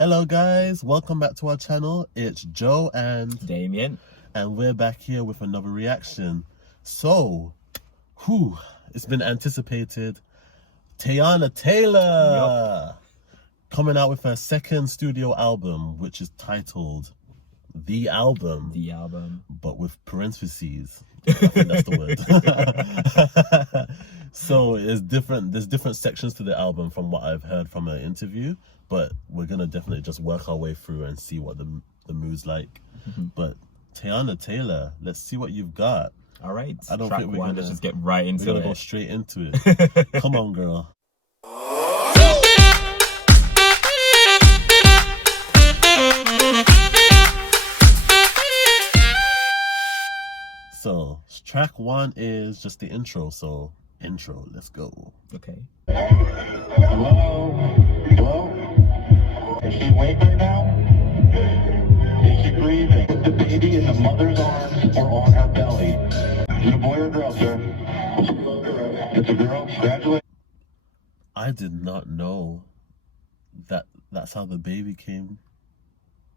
Hello guys, welcome back to our channel. It's Joe and Damien, and we're back here with another reaction. So, it's been anticipated. Teyana Taylor coming out with her second studio album, which is titled The Album. The Album. But with parentheses. I think that's the word. So there's different sections to the album from what I've heard from her interview, but we're gonna definitely just work our way through and see what the mood's like. But Teyana Taylor, let's see what you've got. All right, I don't track think we're one. gonna Let's just get right into We're it. gonna go straight into it. Come on, girl. So track one is just the intro. So intro, let's go. Okay. Hello? Is she awake right now? Is she breathing? The baby in the mother's arms or on her belly? Is it a boy or a girl, sir? It's a girl. Congratulations. I did not know that that's how the baby came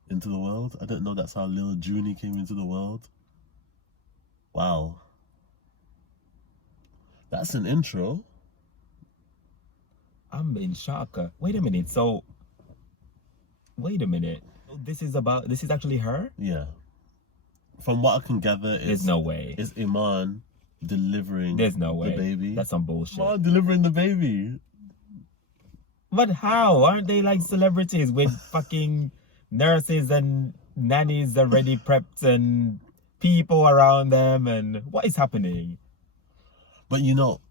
into the world. I didn't know that's how little Junie came into the world. Wow. That's an intro. I'm in shock. Wait a minute. So, wait a minute. This is actually her? Yeah. From what I can gather, There's no way. It's Iman delivering There's no way. the baby. That's some bullshit. Iman delivering the baby. But how? Aren't they like celebrities with fucking nurses and nannies already prepped and people around them? And what is happening? But you know,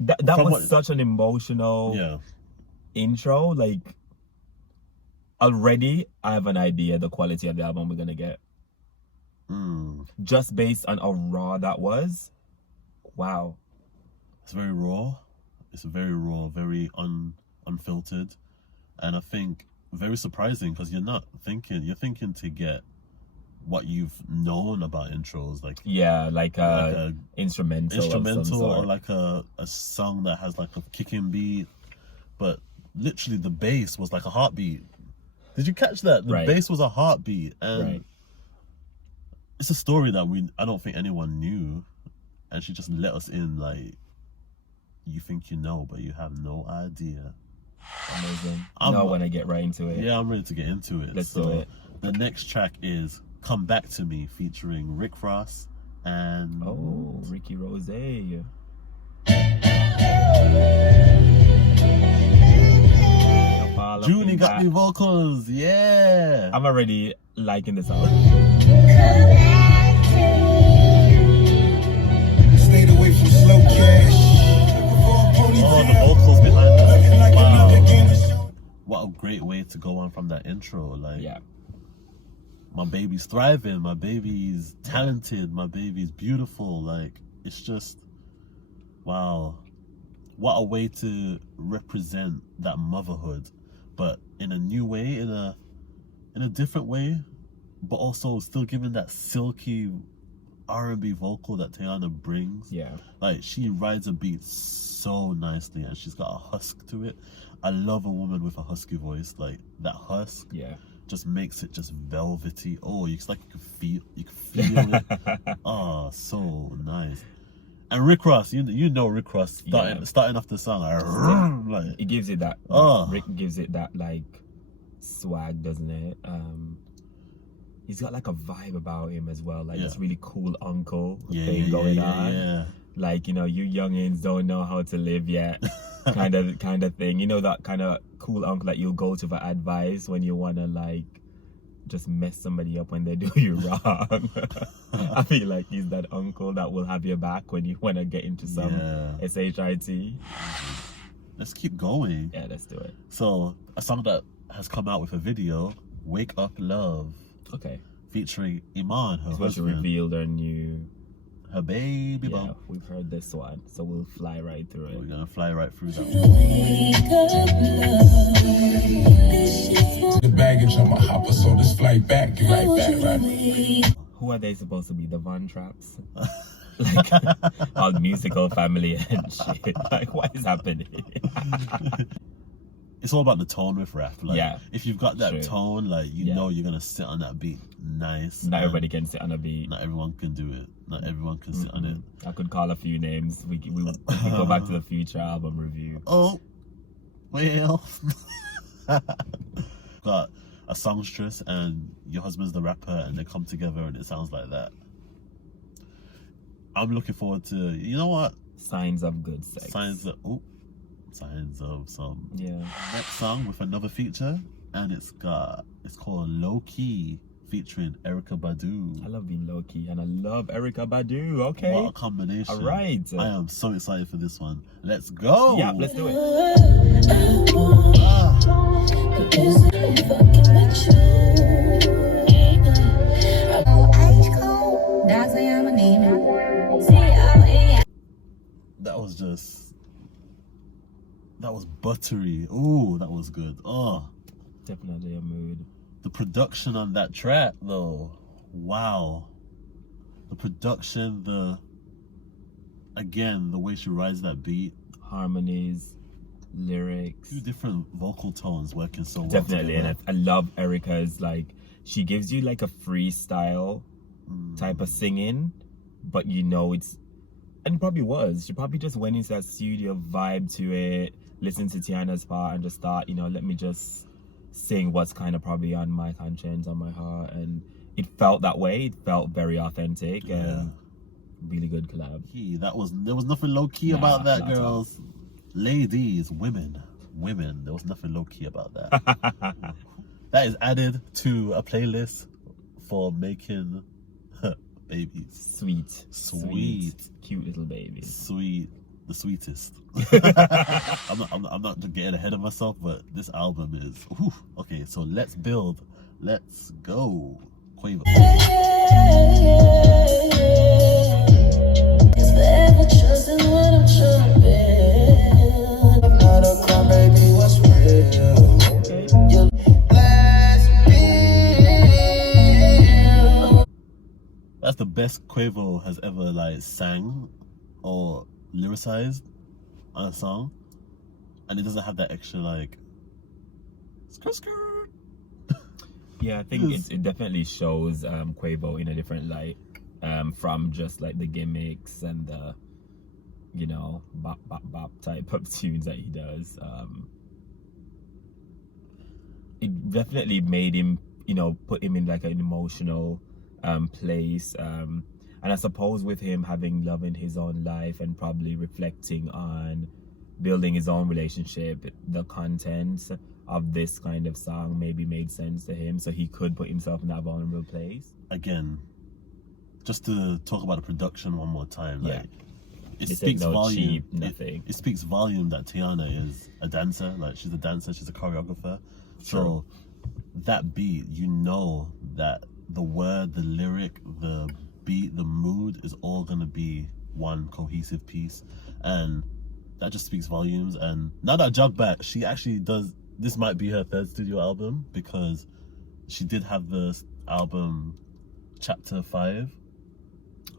That was such an emotional intro. Like, already I have an idea the quality of the album we're gonna get. Just based on how raw that was. Wow. It's very raw. It's very raw, very unfiltered, and I think very surprising because you're thinking to get what you've known about intros, like a instrumental or like a song that has like a kicking beat, but literally the bass was like a heartbeat. Did you catch that? The bass was a heartbeat, and it's a story that I don't think anyone knew, and she just let us in like, you think you know, but you have no idea. Amazing. I want to get right into it. Yeah, I'm ready to get into it. Let's do it. The next track is Come Back to Me featuring Rick Ross and Ricky Rose. Junie got the vocals. Yeah, I'm already liking this song. Stayed away from slow cash. The vocals behind this. Wow. What a great way to go on from that intro. Like, my baby's thriving, my baby's talented, my baby's beautiful. Like, it's just, wow. What a way to represent that motherhood, but in a new way, in a different way, but also still giving that silky R&B vocal that Teyana brings. Like, she rides a beat so nicely, and she's got a husk to it. I love a woman with a husky voice. Like, that husk just makes it just velvety. Oh, you can feel it. Oh, so nice. And Rick Ross, you know Rick Ross starting off the song, like, it gives it that. Rick gives it that like swag, doesn't it? He's got like a vibe about him as well, like this really cool uncle thing going on. Like, you youngins don't know how to live yet, kind of thing. You know, that kind of cool uncle that you'll go to for advice when you wanna like just mess somebody up when they do you wrong. I feel like he's that uncle that will have your back when you wanna get into some SHIT. Let's keep going. Yeah, let's do it. So, a song that has come out with a video, Wake Up Love. Okay. Featuring Iman, her husband. She revealed her baby bump. Yeah, we've heard this one, so we'll fly right through it. We're gonna fly right through that The baggage on my hopper, so this flight back, get right back, right? Who are they supposed to be? The Von Trapps? Like, all musical family and shit. Like, what is happening? it's all about the tone with rap. Like, yeah, if you've got that true. tone, like you know you're gonna sit on that beat nice. Not everybody can sit on a beat. Not everyone can do it. Not everyone can sit on it. I could call a few names. We can go back to the Future album review. Oh, well. Got a songstress and your husband's the rapper, and they come together and it sounds like that. I'm looking forward to, you know what? Signs of good sex. Signs of some. Yeah. Next song with another feature, and it's called Loki, featuring Erykah Badu. I love being Loki, and I love Erykah Badu. Okay. What a combination. All right. I am so excited for this one. Let's go. Yeah, let's do it. That was buttery. Ooh, that was good. Oh, definitely a mood. The production on that track, though, wow. The production, the way she rides that beat, harmonies, lyrics, 2 different vocal tones working so well. Definitely, and I love Erykah's, like, she gives you like a freestyle type of singing, but you know it's, and it probably was. She probably just went into that studio, vibe to it, listened to Teyana's part, and just thought, you know, let me just sing what's kind of probably on my conscience, on my heart, and it felt that way. It felt very authentic and really good collab. There was nothing low key about that, girls. Ladies, women. There was nothing low key about that. That is added to a playlist for making babies. Sweet, cute little babies. Sweet, the sweetest. I'm not getting ahead of myself, but this album is okay. So let's build. Let's go. Quavo. That's the best Quavo has ever like sang or lyricized on a song, and it doesn't have that extra like skirt. Yeah, I think it definitely shows Quavo in a different light, from just like the gimmicks and the, you know, bop bop bop type of tunes that he does. It definitely made him, you know, put him in like an emotional place, and I suppose with him having love in his own life and probably reflecting on building his own relationship, the content of this kind of song maybe made sense to him, so he could put himself in that vulnerable place. Again, just to talk about the production one more time, like, it this speaks volume. Cheap, nothing. It speaks volume that Teyana is a dancer. Like, she's a dancer, she's a choreographer. So that beat, you know that the word, the lyric, the beat, the mood is all gonna be one cohesive piece, and that just speaks volumes. And now that I jog back, she actually does, this might be her 3rd studio album, because she did have the album Chapter 5,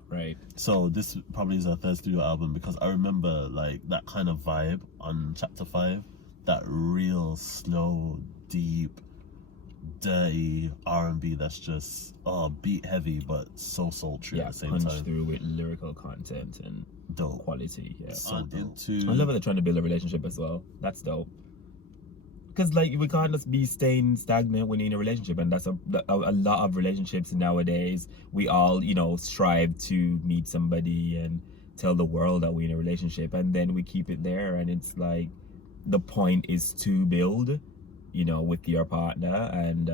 right? So this probably is her 3rd studio album, because I remember like that kind of vibe on Chapter 5, that real slow, deep, dirty R&B that's just beat heavy but so sultry at the same time. Through with lyrical content and dope quality. so dope. I love that they're trying to build a relationship as well. That's dope, because like we can't just be staying stagnant when you're in a relationship, and that's a lot of relationships nowadays. We all, you know, strive to meet somebody and tell the world that we're in a relationship, and then we keep it there, and it's like the point is to build, you know, with your partner. And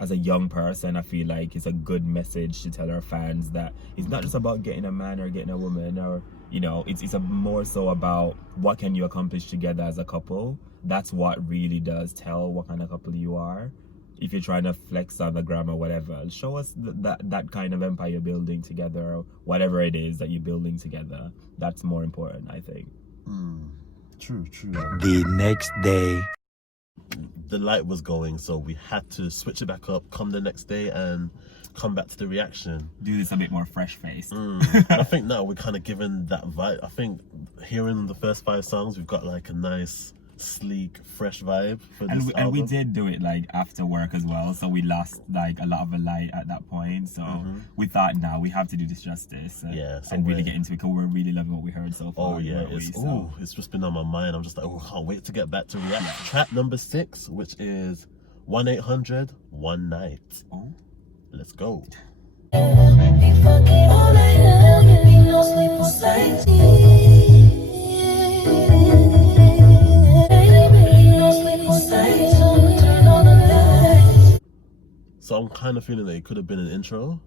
as a young person, I feel like it's a good message to tell our fans that it's not just about getting a man or getting a woman, or, you know, it's a more so about what can you accomplish together as a couple. That's what really does tell what kind of couple you are. If you're trying to flex on the gram or whatever, show us that kind of empire building together, or whatever it is that you're building together. That's more important, I think. True. The next day, the light was going, so we had to switch it back up, come the next day and come back to the reaction. Do this a bit more fresh faced. I think now we're kind of given that vibe. I think hearing the first 5 songs, we've got like a nice sleek, fresh vibe for this and album. we did do it like after work as well, so we lost like a lot of the light at that point. So we thought, now we have to do this justice. And really get into it because we're really loving what we heard so far. Oh yeah, it's just been on my mind. I'm just like, oh, I can't wait to get back to react. Track number 6, which is 1-800 One Night. Oh, let's go. So I'm kind of feeling that it could have been an intro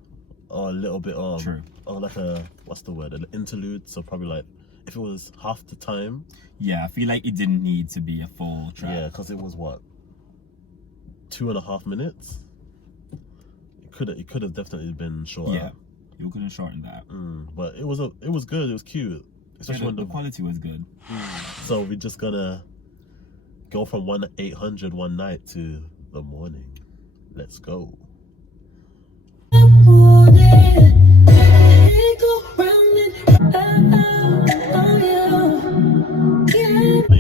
or a little bit of, or like a, what's the word, an interlude. So probably like, if it was half the time. Yeah, I feel like it didn't need to be a full track. Yeah, because it was what, 2.5 minutes? It could have definitely been shorter. Yeah, you could have shortened that. But it was good, it was cute. Especially when the quality was good. So we're just gonna go from 1-800 One Night to the morning. Let's go.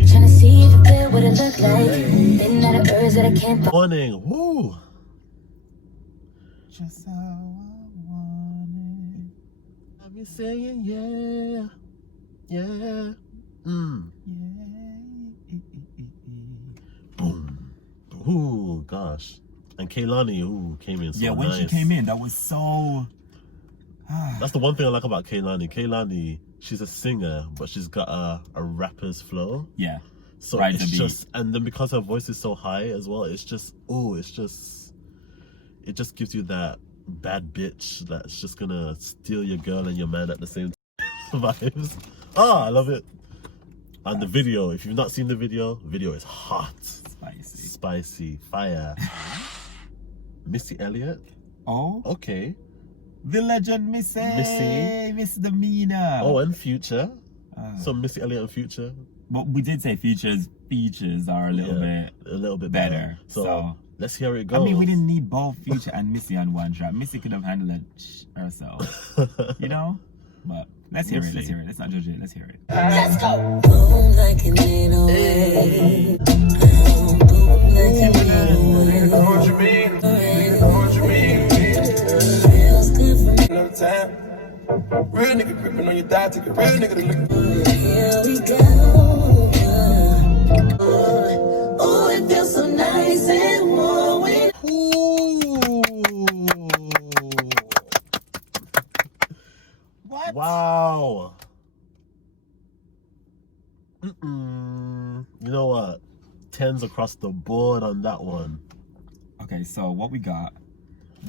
Trying to see if it what it look like. Been out of birds that I can't. Morning, woo! Just how I want it. I'll be saying yeah, yeah, boom. Ooh, gosh. And Kehlani, came in so yeah, when nice. she came in, that was so... That's the one thing I like about Kehlani. Kehlani, she's a singer, but she's got a rapper's flow. Yeah. So it's just, and then because her voice is so high as well, it's just, it just gives you that bad bitch that's just gonna steal your girl and your man at the same time vibes. I love it. And the video, if you've not seen the video is hot. Spicy, fire. Missy Elliott. Oh, okay. The legend Miss Demeanor. Oh, and Future. So Missy Elliott and Future. But we did say Future's features are a little bit better. So let's hear it go. I mean, we didn't need both Future and Missy on one track. Missy could have handled it herself, you know. But let's hear it. Let's hear it. Let's not judge it. Let's hear it. Let's go. Boom like an 808. Boom like an 808. Know what you mean? Know what you mean? Feels good for me. Another time. Real nigga gripping on your thigh, take a real nigga to look. Here we go. Oh, it feels so nice and warm. What? Wow. You know what? 10s across the board on that one. Okay, so what we got?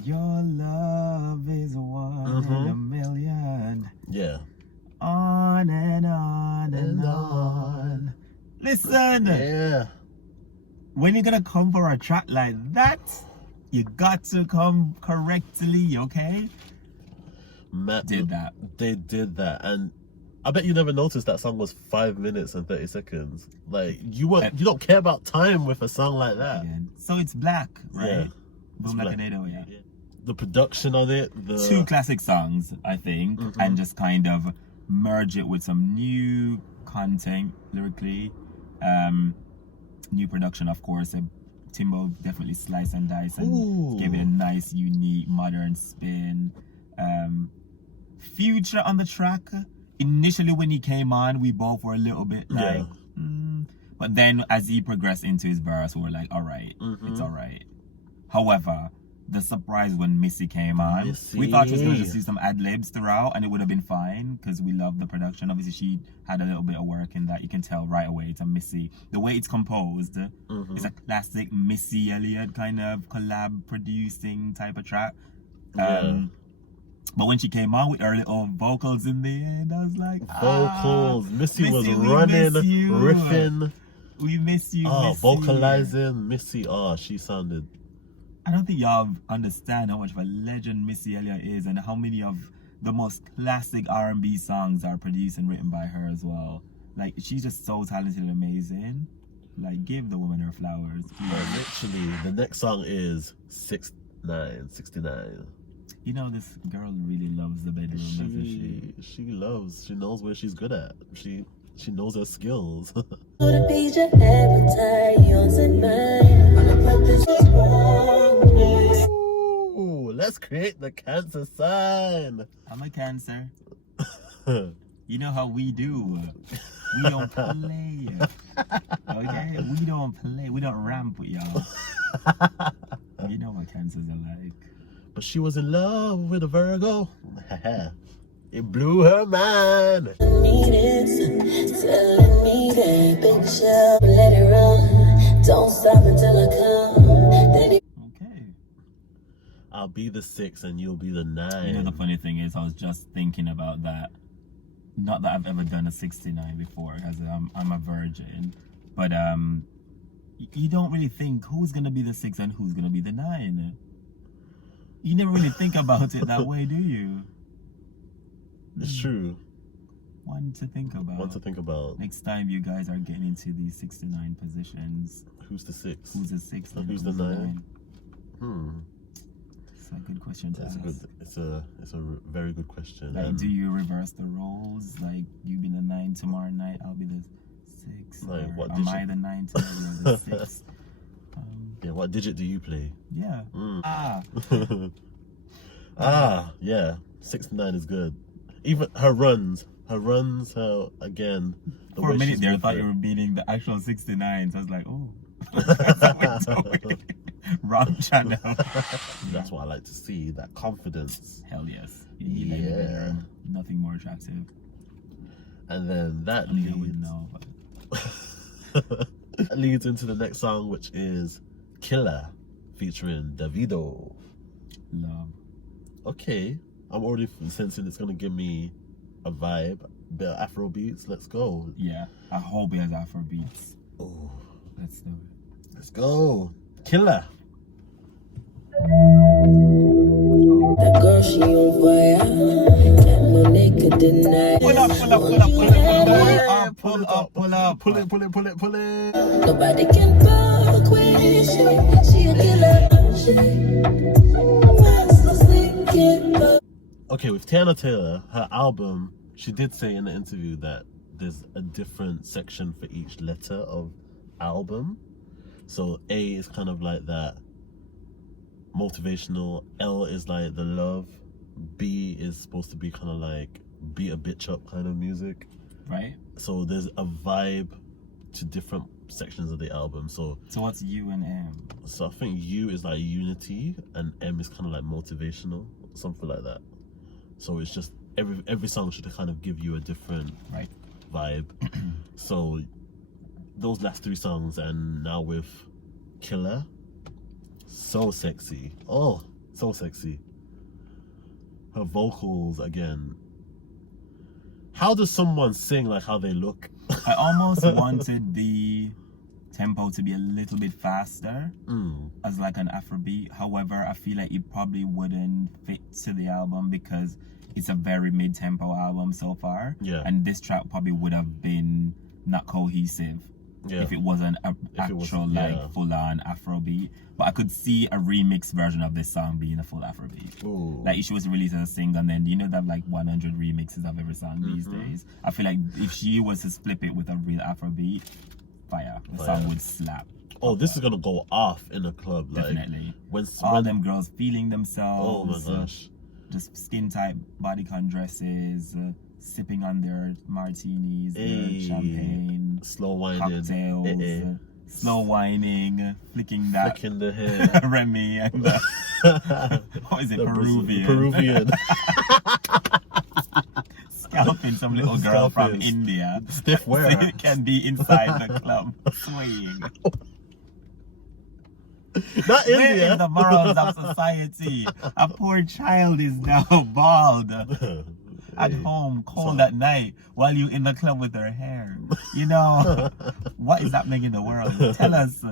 Your love is one in a million. Yeah. On and on and on. Listen. Yeah. When you're gonna come for a track like that, you got to come correctly, okay? Matt did that. They did that, and I bet you never noticed that song was 5 minutes and 30 seconds. Like you don't care about time with a song like that. Yeah. So it's black, right? Yeah. Boom like an 808, yeah. The production on it, two classic songs, I think, and just kind of merge it with some new content lyrically, new production, of course. Timbo definitely sliced and diced and gave it a nice, unique, modern spin. Future on the track. Initially, when he came on, we both were a little bit like, but then as he progressed into his verse, we were like, all right, it's all right. However, the surprise when Missy came on, we thought she was going to just do some ad-libs throughout and it would have been fine because we love the production. Obviously, she had a little bit of work in that. You can tell right away it's a Missy. The way it's composed is a classic Missy Elliott kind of collab producing type of track. But when she came on with her little vocals in the end, I was like, vocals. Missy was running, riffing. We miss you, Missy. Vocalizing. Missy, she sounded... I don't think y'all understand how much of a legend Missy Elliott is and how many of the most classic R&B songs are produced and written by her as well. Like, she's just so talented and amazing. Like, give the woman her flowers. Literally, the next song is 69. You know, this girl really loves the bedroom, doesn't she? She knows where she's good at. She knows her skills. To feed your appetite, yours and mine. On a purpose was born. Ooh, let's create the Cancer sign. I'm a Cancer. You know how we do. We don't play. Okay? We don't play. We don't ramp with y'all. You know what Cancers are like. But she was in love with a Virgo. It blew her mind. Telling me that picture, let it run. Don't stop until I come. Then Okay. I'll be the 6 and you'll be the 9. You know, the funny thing is, I was just thinking about that. Not that I've ever done a 69 before, because I'm a virgin. But you don't really think who's going to be the 6 and who's going to be the 9. You never really think about it that way, do you? It's true. One to think about. One to think about. Next time you guys are getting into these 69 positions. Who's the 6? Who's the 6 and who's the 9? It's a good question to ask. It's a very good question. Like, do you reverse the roles? Like, you be the 9 tomorrow night, I'll be the 6. Like, or what am digit? I the 9 today, you're the 6? Yeah, what digit do you play? Yeah. Yeah. 69 is good. Even her runs, again. For a minute there, I thought you were beating the actual 69s. I was like, oh. Wrong channel. That's what I like to see, that confidence. Hell yes. You need like a bedroom. Nothing more attractive. And then that I leads, wouldn't know, but... that leads into the next song, which is Killer, featuring Davido. Love. Okay, I'm already sensing it's gonna give me a vibe, bit of Afro beats. Let's go. Yeah, I hope it has Afro beats. Oh, Let's do it. let's go. Killer. that girl, she on fire. And no nigga deny. Pull up. Pull it. Nobody can fuck with this shit. She a killer. Okay, with Teyana Taylor, her album, she did say in the interview that there's a different section for each letter of album. So A is kind of like that motivational, L is like the love, B is supposed to be kind of like beat a bitch up kind of music. Right. So there's a vibe to different sections of the album. So what's U and M? I think U is like unity and M is kind of like motivational, something like that. So it's just every song should kind of give you a different vibe. So those last 3 songs, and now with Killer, so sexy. Oh, so sexy. Her vocals again. How does someone sing like how they look? I almost wanted the tempo to be a little bit faster as like an Afrobeat. However, I feel like it probably wouldn't fit to the album because it's a very mid-tempo album so far. Yeah. And this track probably would have been not cohesive if it wasn't an actual full-on Afrobeat. But I could see a remix version of this song being a full Afrobeat. Ooh. Like if she was released as a single, and then you know that like 100 remixes of every song these days. I feel like if she was to split it with a real Afrobeat, fire. The song would slap. Oh, this is gonna go off in a club. Definitely. Like, all them girls feeling themselves. Oh my gosh. Just skin tight bodycon dresses, sipping on their martinis, their champagne, slow whining, cocktails, slow whining, flicking the hair, Remy, and what is it, Peruvian? Peruvian. Scalping some little girl from India. Stiff wear. So it can be inside the club, swaying. Not Where India. is the morals of society? A poor child is now bald at home, cold at night, while you in the club with her hair. You know, what is happening in the world? Tell us.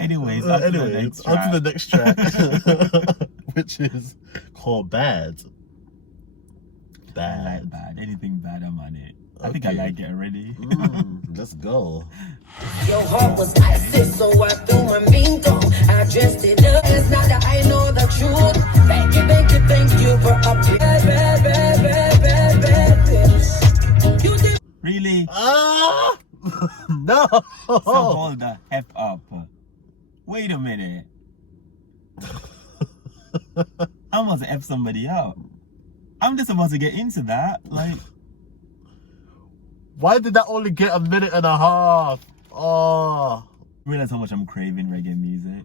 Anyways, on to the next track. Which is called Bad. I like bad. Anything bad, I'm on it. I think I like it already. Let's go. Your heart was icy, so I threw my bingo. I dressed it up, it's not that I know the truth. Thank you for a bad bitch. You did. Really? No. So hold the F up. Wait a minute. I must F somebody out. I'm just about to get into that. Like, why did that only get a minute and a half? Oh, realize how much I'm craving reggae music.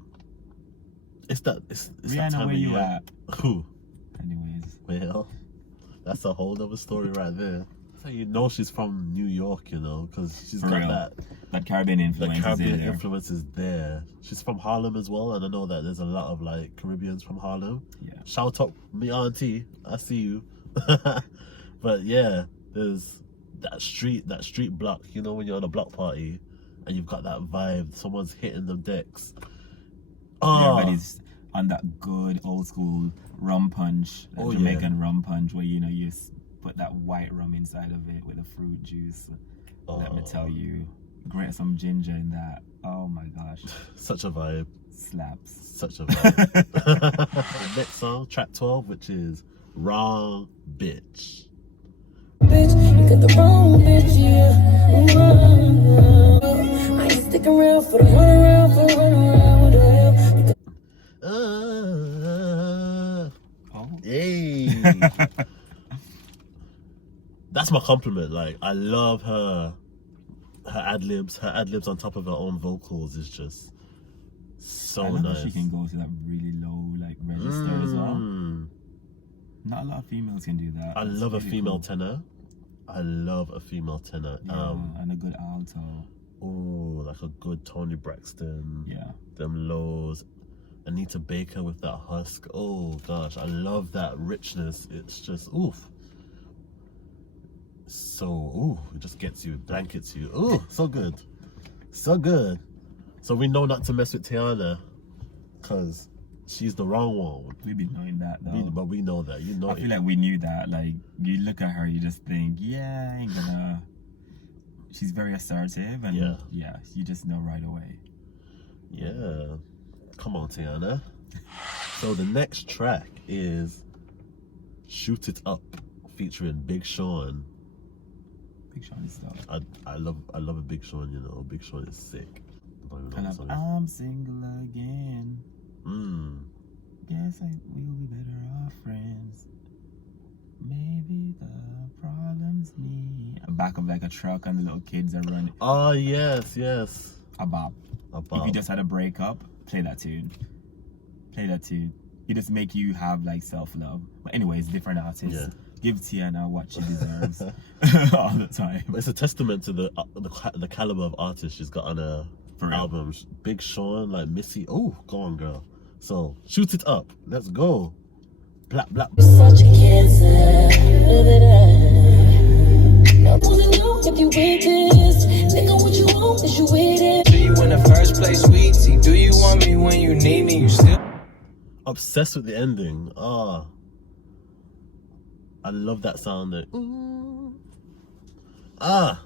It's that Rihanna, time where of you year. at? Who? Anyways, Well, that's a whole other story right there. So you know she's from New York, you know, because she's For got real. that Caribbean influence. Caribbean is in there. influence is there. She's from Harlem as well, and I know that there's a lot of like Caribbeans from Harlem. Yeah. Shout out me auntie, I see you. But yeah, there's that street block, you know, when you're on a block party and you've got that vibe, someone's hitting them decks. Oh, Everybody's on that good old school rum punch, that Oh, Jamaican rum punch, where you know you put that white rum inside of it with a fruit juice. Let me tell you, grate some ginger in that. Oh my gosh, such a vibe. slaps. Such a vibe. The next song, track 12, which is Wrong Bitch. Bitch, you got the wrong bitch, yeah. I ain't sticking around for the runaround, what the hell? Oh. Hey. That's my compliment. Like, I love her ad-libs. Her ad-libs on top of her own vocals is just so I love nice. that she can go to that really low like register as well. Not a lot of females can do that. I That's love a really female cool. tenor. I love a female tenor. Yeah, and a good alto. Oh, like a good Tony Braxton. Yeah. Them lows. Anita Baker with that husk. Oh gosh, I love that richness. It's just oof. So ooh, it just gets you, blankets you. Ooh, so good. So good. So we know not to mess with Teyana, cause she's the wrong one. We be knowing that though. But we know that. You know I it. feel like we knew that. Like, you look at her, you just think, yeah, I ain't gonna. She's very assertive, and yeah, you just know right away. Yeah. Come on, Teyana. So the next track is Shoot It Up, featuring Big Sean. Big Sean is dope. I love a Big Sean, you know. Big Sean is sick. I don't even know And what song I'm single again. Guess we'll be better off friends. Maybe the problem's me. Back of like a truck and the little kids are running. Oh yes. A bop. A bop. If you just had a breakup, play that tune. Play that tune. It just make you have like self-love. But anyways, different artists. Yeah. Give Teyana what she deserves all the time. It's a testament to the caliber of artist she's got on her For real. albums. Big Sean, like Missy. Oh, go on, girl. So Shoot It Up. Let's go. Blap blap. Such a cancer. Now, if you with this, nigga, what you want is you with it. Do you in the first place, sweetie? Do you want me when you need me? You still Obsessed with the ending. Ah. I love that sound there. Ah.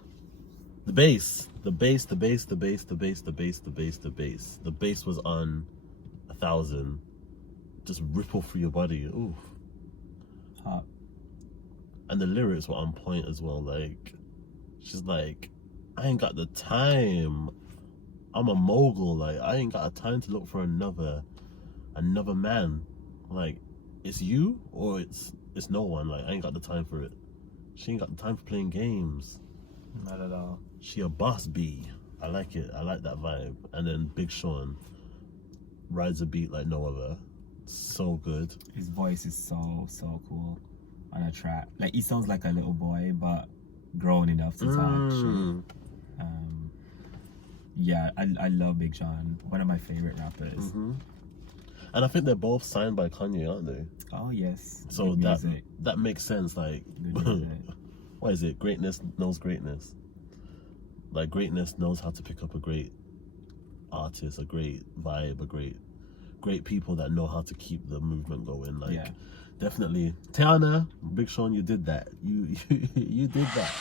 The bass. The bass was on 1,000. Just ripple through your body. Ooh. Hot. And the lyrics were on point as well. Like, she's like, I ain't got the time. I'm a mogul. Like, I ain't got the time to look for another man. Like, it's you or it's no one. Like, I ain't got the time for it. She ain't got the time for playing games. Not at all. She a boss bee. I like it. I like that vibe. And then Big Sean rides a beat like no other. So good. His voice is so cool on a track. Like, he sounds like a little boy, but grown enough to talk. Yeah, I love Big Sean. One of my favorite rappers. And I think they're both signed by Kanye, aren't they? Oh yes. So Good music. that makes sense. Like, Good music. what is it? Greatness knows greatness. Like, greatness knows how to pick up a great artist, a great vibe, a great people that know how to keep the movement going. Like, definitely, Teyana, Big Sean, you did that. You did that.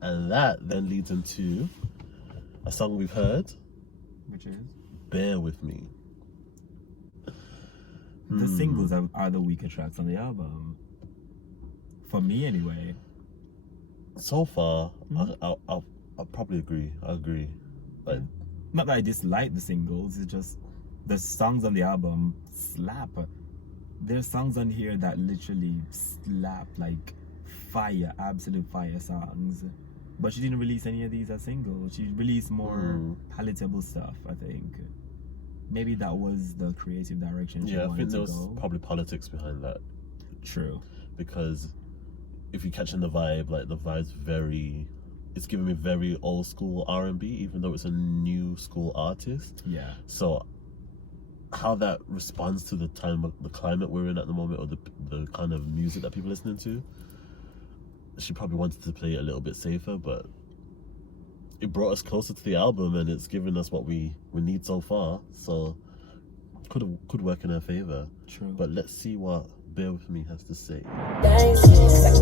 And that then leads into a song we've heard, which is Bear With Me. The singles are the weaker tracks on the album. For me, anyway. So far, I'll probably agree. I agree. Like, not that I dislike the singles, it's just the songs on the album slap. There's songs on here that literally slap, like fire, absolute fire songs. But she didn't release any of these as singles. She released more palatable stuff, I think. Maybe that was the creative direction she wanted to go. Yeah, I think there was probably politics behind that. True. Because if you're catching the vibe, like the vibe's it's giving me very old school R&B, even though it's a new school artist. Yeah. So how that responds to the climate we're in at the moment, or the kind of music that people are listening to, she probably wanted to play it a little bit safer, but it brought us closer to the album, and it's given us what we need so far. So could work in her favor. True. But let's see what Bear With Me has to say. I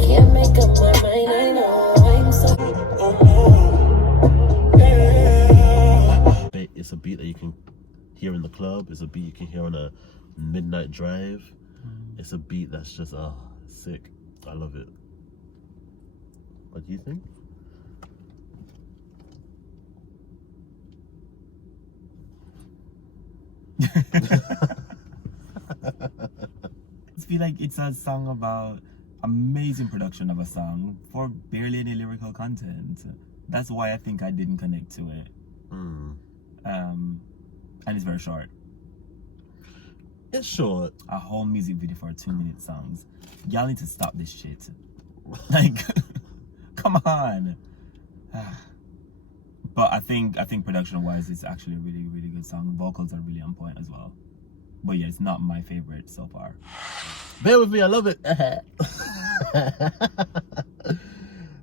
can't make up my mind, I know I'm so... It's a beat that you can hear in the club. It's a beat you can hear on a midnight drive. It's a beat that's just sick. I love it. What do you think? I feel like it's a song about amazing production of a song for barely any lyrical content. That's why I think I didn't connect to it. And it's very short. It's short. A whole music video for a 2-minute songs. Y'all need to stop this shit. Like, come on. But I think production wise it's actually a really, really good song. Vocals are really on point as well. But yeah, it's not my favorite so far. Bear With Me, I love it.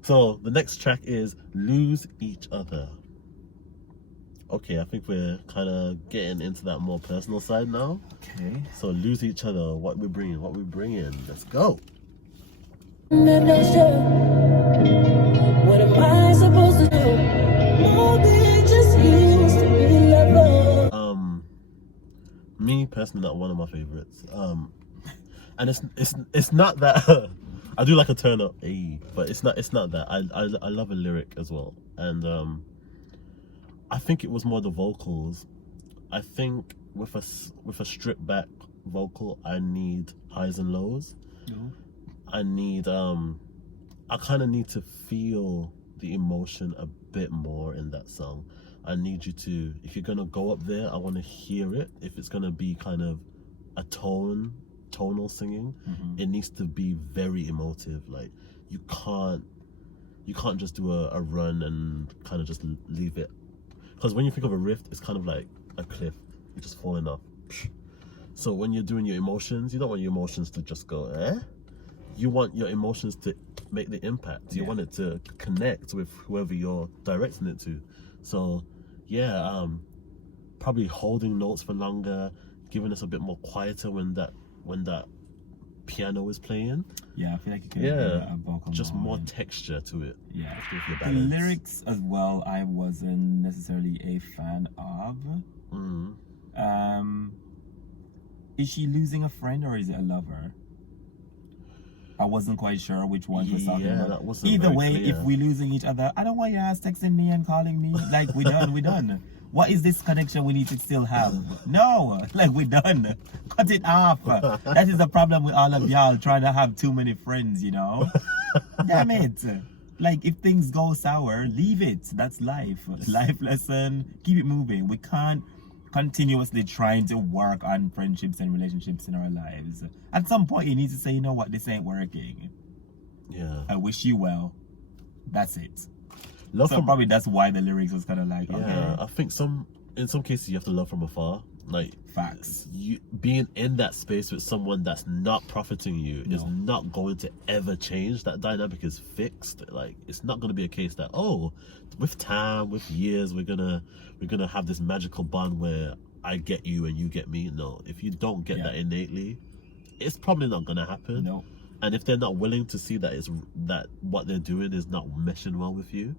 So the next track is Lose Each Other. Okay, I think we're kind of getting into that more personal side now. Okay. So Lose Each Other, what we bringing? Let's go. What am I supposed to do? More than just used to be lovers. Me personally, not one of my favorites. And it's not that I do like a turn up, but it's not that. I love a lyric as well, and I think it was more the vocals. I think with a stripped back vocal, I need highs and lows. I need I kind of need to feel the emotion a bit more in that song. I need you to, if you're gonna go up there, I want to hear it. If it's gonna be kind of a tonal singing, it needs to be very emotive. Like you can't just do a run and kind of just leave it, because when you think of a riff, it's kind of like a cliff, you're just falling off. So when you're doing your emotions, you don't want your emotions to just go you want your emotions to make the impact. You want it to connect with whoever you're directing it to. So yeah, probably holding notes for longer, giving us a bit more quieter when that piano is playing. Yeah, I feel like you can a vocal just more texture to it. Yeah. The lyrics as well, I wasn't necessarily a fan of. Is she losing a friend or is it a lover? I wasn't quite sure which one she was talking about. That wasn't Either way, clear. if we losing each other, I don't want your ass texting me and calling me. Like, we done. What is this connection we need to still have? No, like, we done. Cut it off. That is the problem with all of y'all trying to have too many friends, you know? Damn it. Like, if things go sour, leave it. That's life. Life lesson. Keep it moving. We can't continuously trying to work on friendships and relationships in our lives. At some point, you need to say, you know what, this ain't working. Yeah. I wish you well. That's it. Love so probably that's why the lyrics was kind of like, okay. I think in some cases you have to love from afar. Like facts. You being in that space with someone that's not profiting you is not going to ever change. That dynamic is fixed. Like it's not going to be a case that with time, with years, we're gonna have this magical bond where I get you and you get me. No, if you don't get that innately, it's probably not going to happen. No. And if they're not willing to see that that what they're doing is not meshing well with you,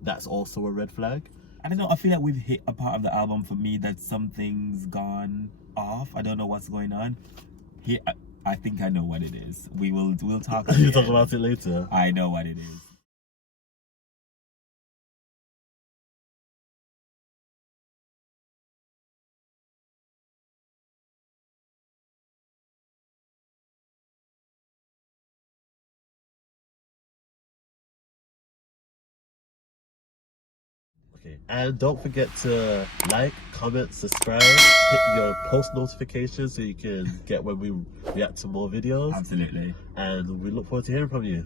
that's also a red flag. I don't know. I feel like we've hit a part of the album for me that something's gone off. I don't know what's going on. Here, I think I know what it is. We'll talk. You'll talk about it later. I know what it is. Okay, and don't forget to like, comment, subscribe, hit your post notifications so you can get when we react to more videos. Absolutely. And we look forward to hearing from you.